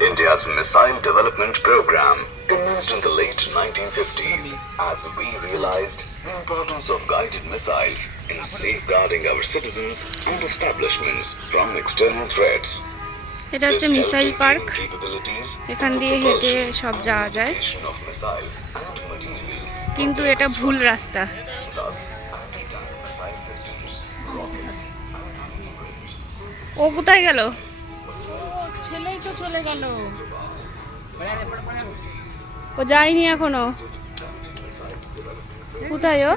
India's missile development program commenced in the late 1950s as we realized the importance of guided missiles in safeguarding our citizens and establishments from external threats. এটা হচ্ছে missile park. এখান দিয়ে হেঁটে সব যাওয়া যায়, কিন্তু এটা ভুল রাস্তা। ও কোথায় গেল? ছেলেই তো চলে গেল। ও যায়নি এখনো। কোথায় ও?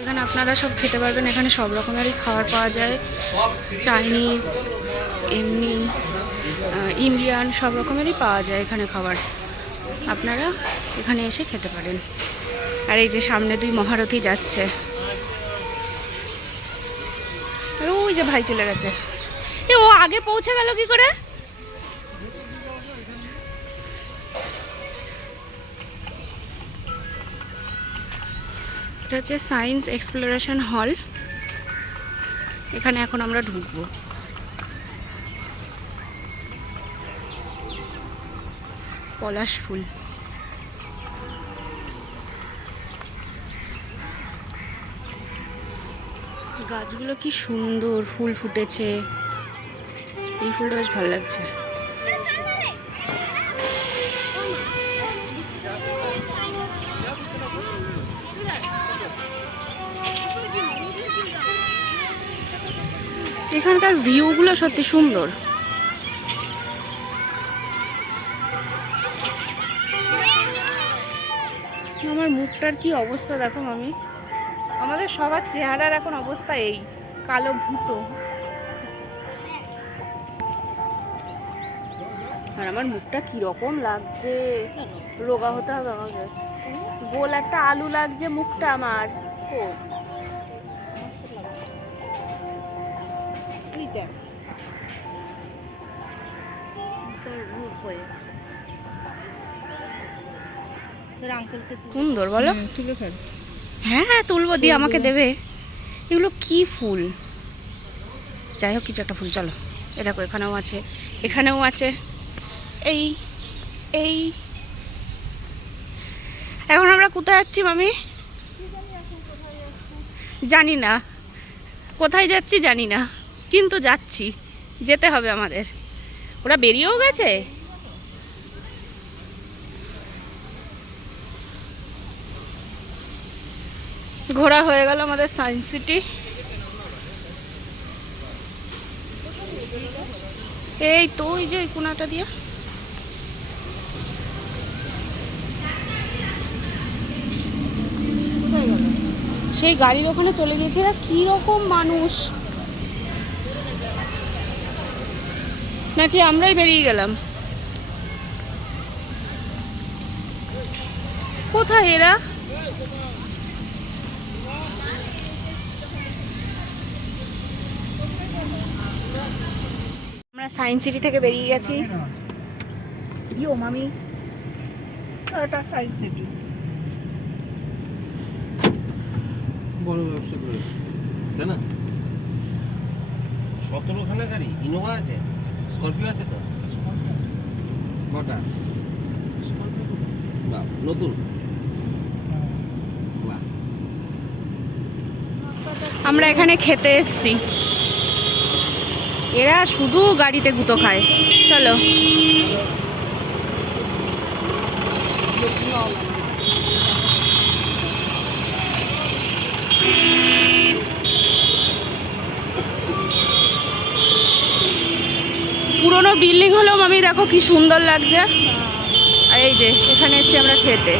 এখানে আপনারা সব খেতে পারবেন। এখানে সব রকমেরই খাবার পাওয়া যায়, চাইনিজ, এমনি ইন্ডিয়ান, সব রকমেরই পাওয়া যায় এখানে খাবার। আপনারা এখানে এসে খেতে পারেন। আর এই যে সামনে দুই মহারথী যাচ্ছে, আর ওই যে ভাই চলে গেছে। ও আগে পৌঁছে গেল কি করে? এটা হচ্ছে সায়েন্স এক্সপ্লোরেশন হল। এখানে এখন আমরা ঢুকবো। পলাশ ফুল, গাছগুলো কি সুন্দর ফুল ফুটেছে। এই ফুলটা বেশ ভালো লাগছে। এখানকার ভিউগুলো সত্যি সুন্দর। আমার মুখটার কি অবস্থা দেখো মামি। আমাদের সবার চেহারার এখন অবস্থা এই কালো ভূতো। আর আমার মুখটা কিরকম লাগছে, রোগা হতে হবে আমাকে। গোল একটা আলু লাগছে মুখটা আমার। সুন্দর বলো। তুলে ফেল। হ্যাঁ হ্যাঁ তুলবো, দিয়ে আমাকে দেবে। এগুলো কি ফুল? যাই হোক, কিছু একটা ফুল। চলো, এ দেখো এখানেও আছে, এখানেও আছে। এই এই এখন আমরা কোথায় যাচ্ছি মামি? জানি না কোথায় যাচ্ছি, জানি না, কিন্তু যাচ্ছি, যেতে হবে আমাদের। ওরা বেরিয়েও গেছে। ঘোরা হয়ে গেল আমাদের সায়েন্স সিটি। এই তো ওই যে কোনাটা দিয়ে। সেই গাড়ির ওখানে চলে গেছে। এরা কিরকম মানুষ, নাকি আমরাই বেরিয়ে গেলাম? কোথায় এরা? আমরা সায়েন্স সিটি থেকে বেরিয়ে গেছি। ইয়ো মামি, এটা সাইজ সিটি। বড় ব্যবসা করে, তাই না? 17খানা গাড়ি, ইনোভা আছে, স্করপিও আছে তো। কটা? বাহ, নতুন। বাহ। আমরা এখানে খেতে এসেছি। এরা শুধু গাড়িতে গুঁতো খায়। চলো। পুরোনো বিল্ডিং হলেও মামি দেখো কি সুন্দর লাগছে। আর এই যে এখানে এসেছি আমরা খেতে।